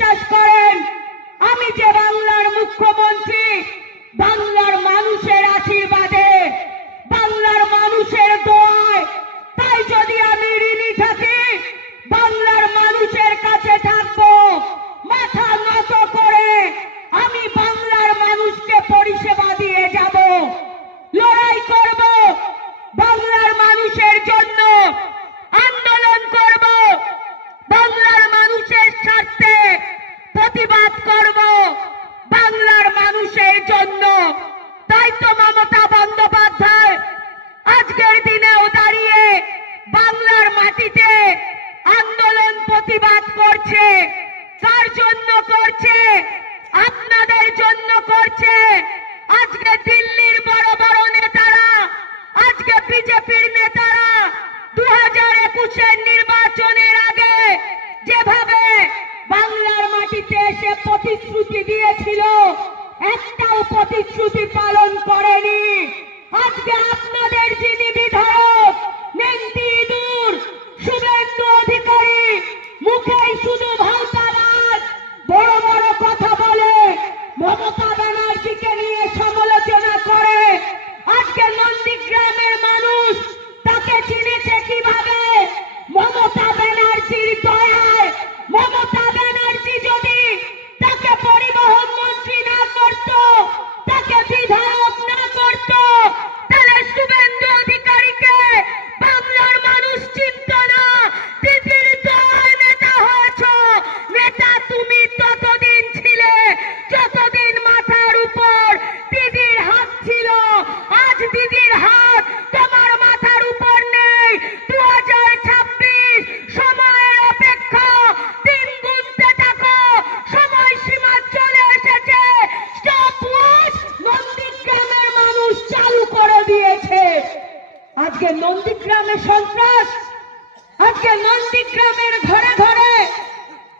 বিশ্বাস করেন আমি যে বাংলার মুখ্যমন্ত্রী, বাংলার মানুষের আশীর্বাদে, বাংলার মানুষের দোয়ায়, তাই যদি আমি ঋণী থাকি বাংলার মানুষের কাছে থাকবো মাথা নত করে। আমি বাংলার মানুষকে পরিষেবা দিয়ে যাব, লড়াই করব, বাংলার মানুষের জন্য আন্দোলন করব, বাংলার মানুষের স্বার্থে প্রতিবাদ করব, বাংলার মানুষের জন্য। তাই তো মমতা বন্দ্যোপাধ্যায় আজকের দিনেও দাঁড়িয়ে বাংলার মাটিতে আন্দোলন প্রতিবাদ করছে। কার জন্য করছে? আপনাদের জন্য করছে। আজকে দিল্লির বড় বড় নেতারা, আজকে বিজেপির নেতারা 2021-এর নির্বাচনের আগে যেভাবে বাংলার মাটিতে এসে প্রতিশ্রুতি দিয়েছিল, একটাও প্রতিশ্রুতি পালন করেনি। আজকে আপনাদের যিনি বিধায়ক নেন্দি ইঁদুর শুভেন্দু অধিকারী মুখেই শুধু ভাওতাবাদ, বড় বড় কথা বলে, মমতা ব্যানার্জিকে নিয়ে সমালোচনা করে। আজকে নন্দীগ্রামের মানুষ তাকে চিনেছে কিভাবে? মমতা ব্যানার্জির দয়ায়। মমতা ব্যানার্জি যদি তাকে পরিবহন মন্ত্রী না করত, তাকে বিধায়ক না করত, তাহলে শুভেন্দু অধিকারীকে বাংলার মানুষ চিনত না। দিদির দয়ায় নেতা হয়েছ। নেতা তুমি ততদিন ছিলে যতদিন মাথার উপর দিদির হাত ছিল। আজ দিদির হাত তোমার মাথার উপর নেই। 2026 সময়ের অপেক্ষা, দিন গুনতে থাকো, সময়সীমা চলে এসেছে। স্টপ ওয়াচ নন্দীগ্রামের মানুষ চালু করে দিয়েছে। আজকে নন্দীগ্রামে সন্ত্রাস, আজকে নন্দীগ্রামের ঘরে ঘরে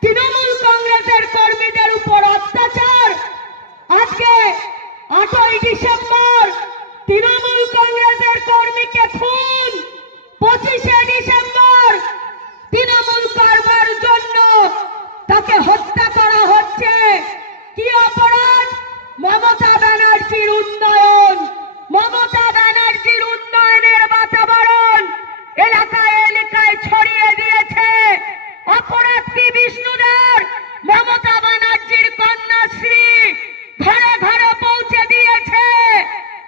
তৃণমূল কংগ্রেসের কর্মীদের উপর অত্যাচার। আজকে 8ই ডিসেম্বর তৃণমূল কংগ্রেসের কর্মীকে খুন, 25শে ডিসেম্বর তৃণমূল করবার জন্য তাকে হত্যা করা হচ্ছে। কি অপরাধ? মমতা ব্যানার্জির উন্নয়ন, মমতা ব্যানার্জির উন্নয়নের বাতাবরণ এলাকায় এলাকায় ছড়িয়ে দিয়েছে। অপরাধ কি বিষ্ণুদার? মমতা ব্যানার্জির কন্যাশ্রী ঘরে ঘরে পৌঁছে দিয়েছে।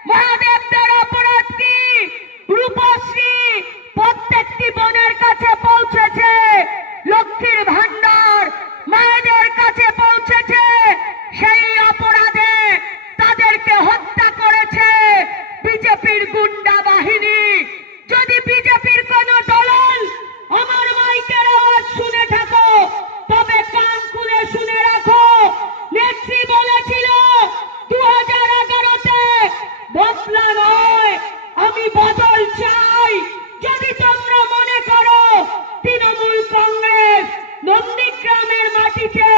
মহাদেবদের অপরাধ কি? রূপশ্রী প্রত্যেকটি বোনের কাছে পৌঁছেছে, লক্ষ্মীর ভান্ডার মায়েদের কাছে পৌঁছেছে। সেই অপরাধে তাদেরকে হত্যা করেছে বিজেপির গুন্ডা বাহিনী। যদি বিজেপির কোন দলন আমার মাইকের আওয়াজ শুনে থাকো, তবে কান খুলে শুনে রাখো। নেত্রী বলেছিল 2011-তে বদলা নয়, আমি বদল চাই। যদি তোমরা মনে করো তৃণমূল কংগ্রেস নন্দীগ্রামের মাটিতে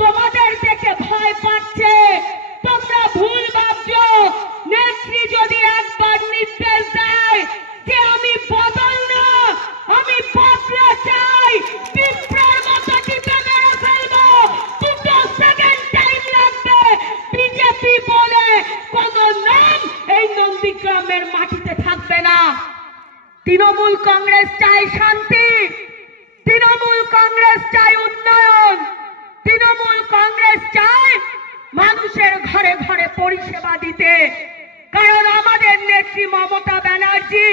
তোমাদের দেখে ভয় পাচ্ছে, তোমরা ভুল ভাবছো। নেত্রী যদি একবার নির্দেশ দেয় যে আমি বদল না, আমি বদলা চাই, পিঁপড়ার মতো টিপে মেরে ফেলবো, 2 সেকেন্ড টাইম লাগবে। বিজেপি বলে কোন নাম এই নন্দীগ্রামের মাটিতে থাকবে না। তৃণমূল কংগ্রেস চাই শান্তি, তৃণমূল কংগ্রেস চাই উন্নয়ন, তৃণমূল কংগ্রেস চায় মানুষের ঘরে ঘরে পরিষেবা দিতে। কারণ আমাদের নেত্রী মমতা ব্যানার্জি